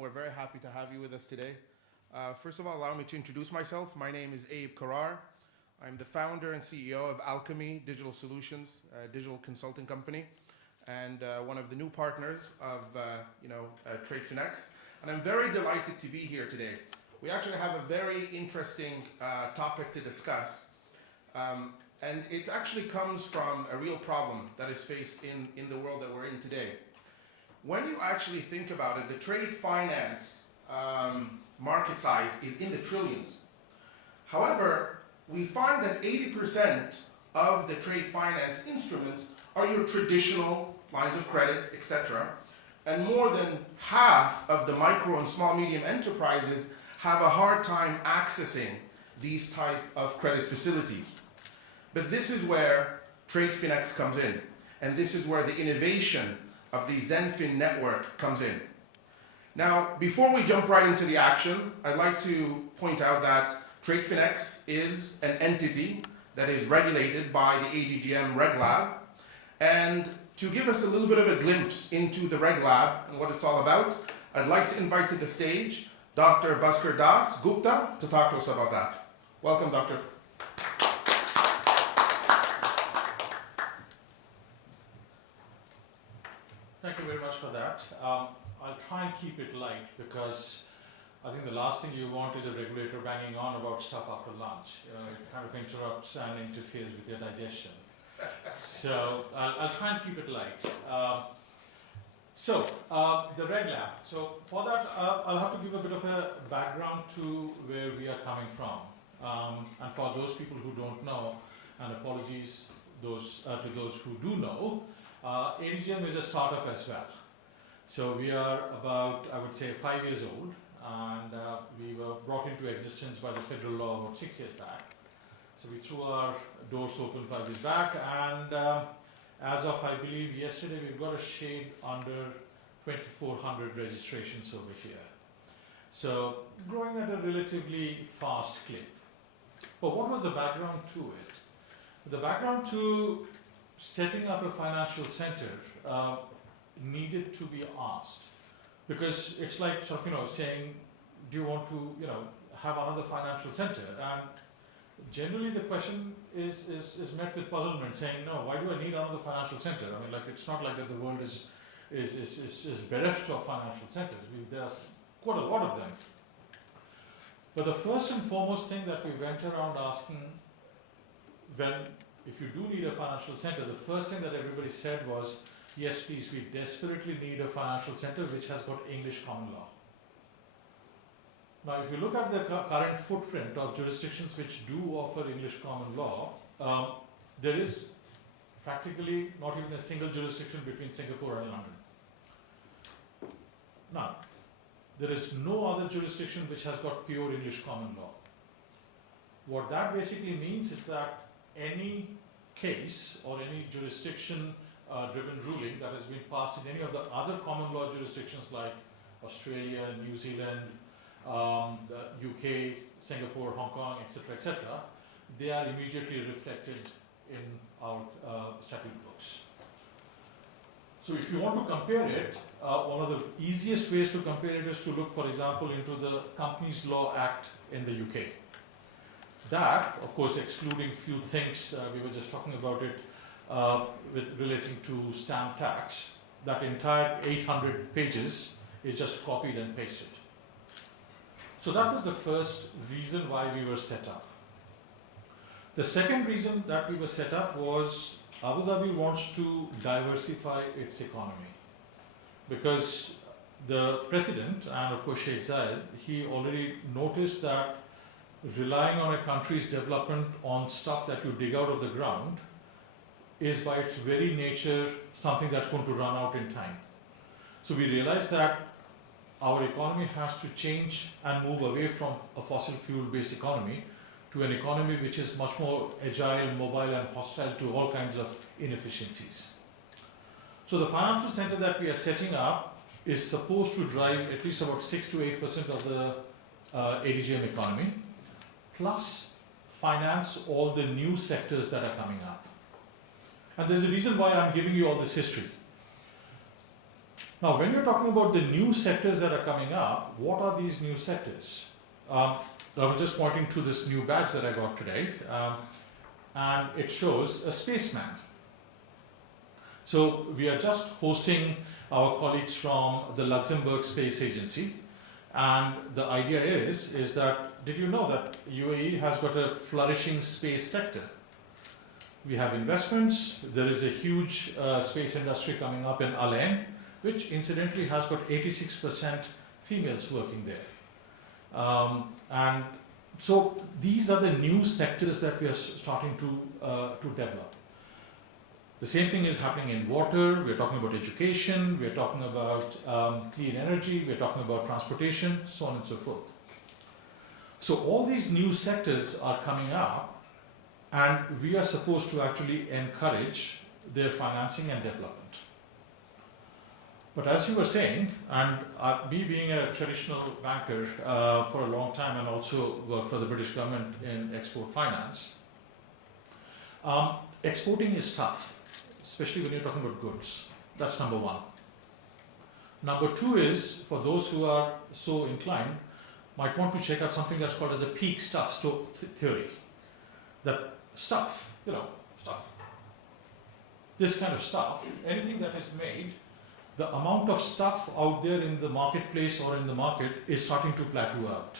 We're very happy to have you with us today. First of all, allow me to introduce myself. My name is Abe Karar. I'm the founder and CEO of Alchemy Digital Solutions, a digital consulting company, and one of the new partners of TradeFinex. And I'm very delighted to be here today. We actually have a very interesting topic to discuss. And it actually comes from a real problem that is faced in the world that we're in today. When you actually think about it, the trade finance market size is in the trillions. However, we find that 80% of the trade finance instruments are your traditional lines of credit, etc. And more than half of the micro and small medium enterprises have a hard time accessing these type of credit facilities. But this is where TradeFinex comes in. And this is where the innovation of the Zenfin network comes in. Now, before we jump right into the action, I'd like to point out that TradeFinex is an entity that is regulated by the ADGM RegLab. And to give us a little bit of a glimpse into the RegLab and what it's all about, I'd like to invite to the stage Dr. Bhaskar Dasgupta to talk to us about that. Welcome, Doctor. Thank you very much for that. I'll try and keep it light because I think the last thing you want is a regulator banging on about stuff after lunch. It kind of interrupts and interferes with your digestion. So I'll try and keep it light. The RegLab. So for that, I'll have to give a bit of a background to where we are coming from. And for those people who don't know, and apologies to those who do know, ADGM is a startup as well. So we are about, I would say, 5 years old, and we were brought into existence by the federal law about 6 years back. So we threw our doors open 5 years back, and as of, I believe, yesterday, we've got a shade under 2,400 registrations over here. So growing at a relatively fast clip. But what was the background to it? The background to setting up a financial center needed to be asked, because it's like sort of saying, do you want to have another financial center? And generally the question is met with puzzlement, saying, no, why do I need another financial center? I mean, like, it's not like that the world is bereft of financial centers. There are quite a lot of them. But the first and foremost thing that we went around asking, if you do need a financial center, the first thing that everybody said was, yes, please, we desperately need a financial center which has got English common law. Now, if you look at the current footprint of jurisdictions which do offer English common law, there is practically not even a single jurisdiction between Singapore and London. Now, there is no other jurisdiction which has got pure English common law. What that basically means is that any case or any jurisdiction-driven ruling that has been passed in any of the other common law jurisdictions like Australia, New Zealand, the UK, Singapore, Hong Kong, etc., they are immediately reflected in our statute books. So if you want to compare it, one of the easiest ways to compare it is to look, for example, into the Companies Law Act in the UK. That, of course, excluding few things, we were just talking about it relating to stamp tax, that entire 800 pages is just copied and pasted. So that was the first reason why we were set up. The second reason that we were set up was Abu Dhabi wants to diversify its economy, because the president, and of course Sheikh Zayed, he already noticed that relying on a country's development on stuff that you dig out of the ground is by its very nature something that's going to run out in time. So we realized that our economy has to change and move away from a fossil fuel-based economy to an economy which is much more agile, mobile, and hostile to all kinds of inefficiencies. So the financial center that we are setting up is supposed to drive at least about 6 to 8% of the ADGM economy, plus finance all the new sectors that are coming up. And there's a reason why I'm giving you all this history. Now, when you're talking about the new sectors that are coming up, what are these new sectors? I was just pointing to this new badge that I got today, and it shows a spaceman. So we are just hosting our colleagues from the Luxembourg Space Agency, and the idea is that, did you know that UAE has got a flourishing space sector? We have investments. There is a huge space industry coming up in Al Ain, which incidentally has got 86% females working there. And so these are the new sectors that we are starting to develop. The same thing is happening in water. We're talking about education. We're talking about clean energy. We're talking about transportation, so on and so forth. So all these new sectors are coming up, and we are supposed to actually encourage their financing and development. But as you were saying, and me being a traditional banker for a long time and also worked for the British government in export finance, exporting is tough, especially when you're talking about goods. That's number one. Number two is, for those who are so inclined, might want to check out something that's called as a peak stuff theory. That stuff, stuff. This kind of stuff, anything that is made, the amount of stuff out there in the marketplace or in the market is starting to plateau out.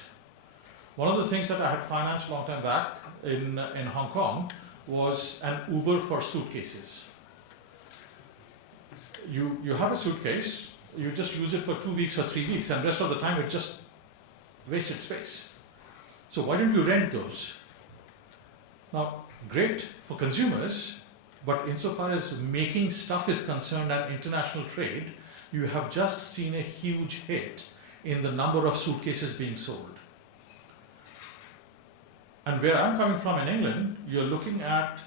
One of the things that I had financed a long time back in Hong Kong was an Uber for suitcases. You have a suitcase, you just use it for 2 weeks or 3 weeks, and the rest of the time it just wasted space. So why don't you rent those? Now, great for consumers, but insofar as making stuff is concerned and international trade, you have just seen a huge hit in the number of suitcases being sold. And where I'm coming from in England, you're looking at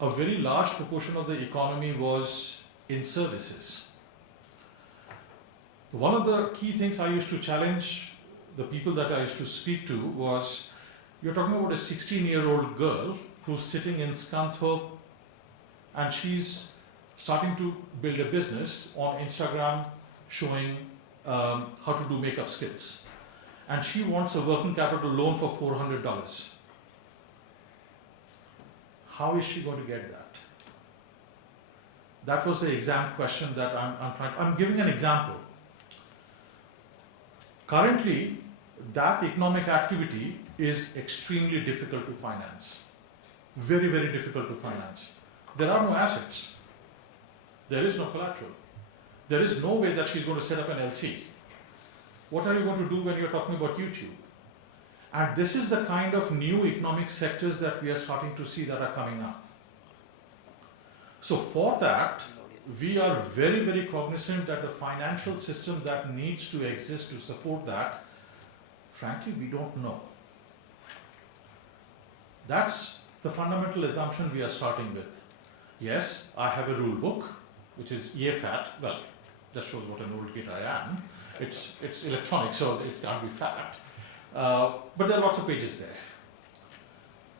a very large proportion of the economy was in services. One of the key things I used to challenge the people that I used to speak to was, you're talking about a 16-year-old girl who's sitting in Scunthorpe, and she's starting to build a business on Instagram showing how to do makeup skills. And she wants a working capital loan for $400. How is she going to get that? That was the exam question that I'm giving an example. Currently, that economic activity is extremely difficult to finance. Very, very difficult to finance. There are no assets. There is no collateral. There is no way that she's going to set up an LC. What are you going to do when you're talking about YouTube? And this is the kind of new economic sectors that we are starting to see that are coming up. So for that, we are very, very cognizant that the financial system that needs to exist to support that, frankly, we don't know. That's the fundamental assumption we are starting with. Yes, I have a rule book, which is fat. Well, that shows what an old git I am. It's electronic, so it can't be fat. But there are lots of pages there.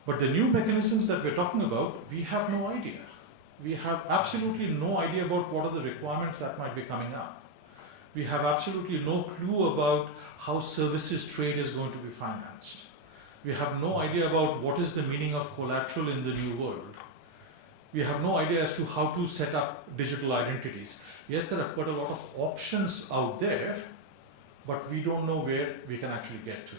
But the new mechanisms that we're talking about, we have no idea. We have absolutely no idea about what are the requirements that might be coming up. We have absolutely no clue about how services trade is going to be financed. We have no idea about what is the meaning of collateral in the new world. We have no idea as to how to set up digital identities. Yes, there are quite a lot of options out there, but we don't know where we can actually get to.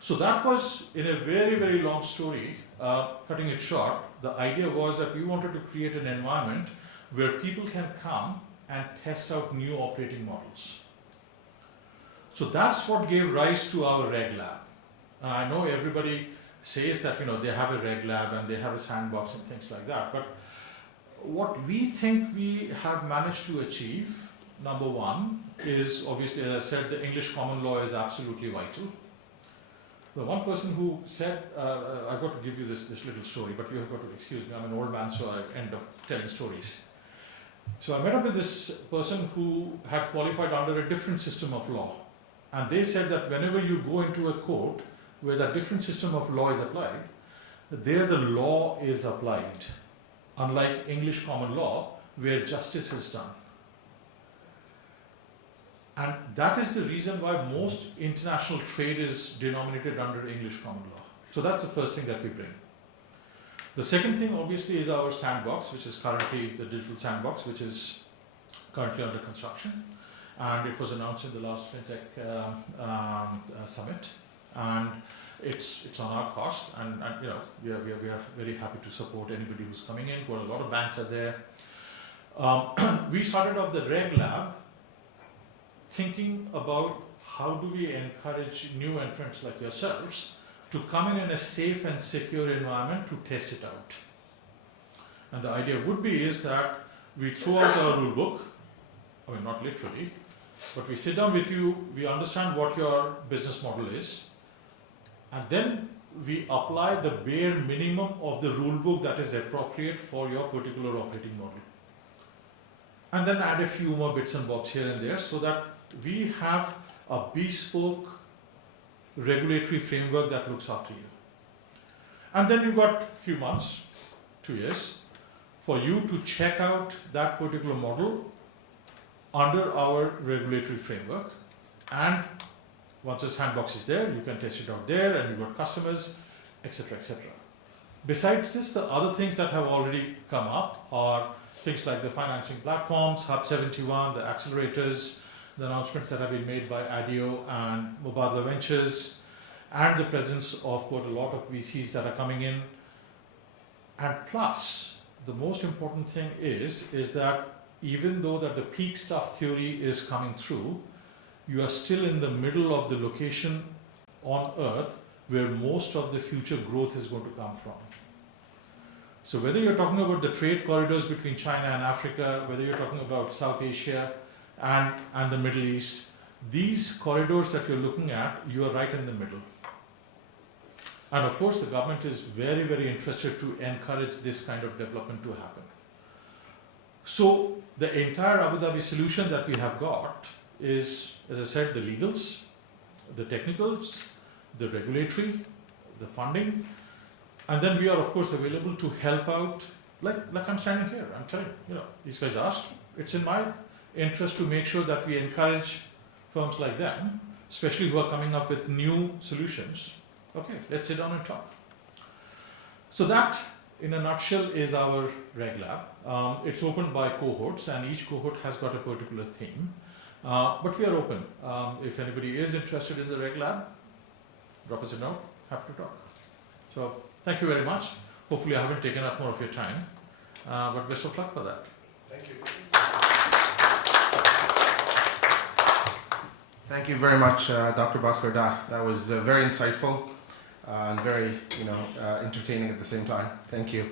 So that was, in a very, very long story, cutting it short, the idea was that we wanted to create an environment where people can come and test out new operating models. So that's what gave rise to our RegLab. And I know everybody says that they have a RegLab and they have a Sandbox and things like that, but what we think we have managed to achieve, number one, is obviously, as I said, the English common law is absolutely vital. The one person who said, I've got to give you this little story, but you have got to excuse me, I'm an old man, so I end up telling stories. So I met up with this person who had qualified under a different system of law. And they said that whenever you go into a court where that different system of law is applied, there the law is applied, unlike English common law, where justice is done. And that is the reason why most international trade is denominated under English common law. So that's the first thing that we bring. The second thing obviously is our Sandbox, which is currently the digital Sandbox, which is currently under construction. And it was announced in the last FinTech summit. And it's on our cost, and you know, we are very happy to support anybody who's coming in. Well, a lot of banks are there. We started off the RegLab thinking about how do we encourage new entrants like yourselves to come in a safe and secure environment to test it out. And the idea would be is that we throw out our rule book, I mean not literally, but we sit down with you, we understand what your business model is, and then we apply the bare minimum of the rule book that is appropriate for your particular operating model. And then add a few more bits and bobs here and there so that we have a bespoke regulatory framework that looks after you. And then you've got a few months, 2 years, for you to check out that particular model under our regulatory framework. And once the Sandbox is there, you can test it out there, and you've got customers, etc., etc. Besides this, the other things that have already come up are things like the financing platforms, Hub 71, the accelerators, the announcements that have been made by ADGM and Mubadala Ventures, and the presence of quite a lot of VCs that are coming in. And plus, the most important thing is that even though that the peak stuff theory is coming through, you are still in the middle of the location on Earth where most of the future growth is going to come from. So whether you're talking about the trade corridors between China and Africa, whether you're talking about South Asia and the Middle East, these corridors that you're looking at, you are right in the middle. And of course, the government is very, very interested to encourage this kind of development to happen. So the entire Abu Dhabi solution that we have got is, as I said, the legals, the technicals, the regulatory, the funding, and then we are of course available to help out, like I'm standing here, I'm telling you, these guys asked, it's in my interest to make sure that we encourage firms like them, especially who are coming up with new solutions. Okay, let's sit down and talk. So that, in a nutshell, is our RegLab. It's opened by cohorts, and each cohort has got a particular theme. But we are open. If anybody is interested in the RegLab, drop us a note. Happy to talk. So thank you very much. Hopefully I haven't taken up more of your time, but best of luck for that. Thank you. Thank you very much, Dr. Bhaskar Das. That was very insightful and very, entertaining at the same time. Thank you.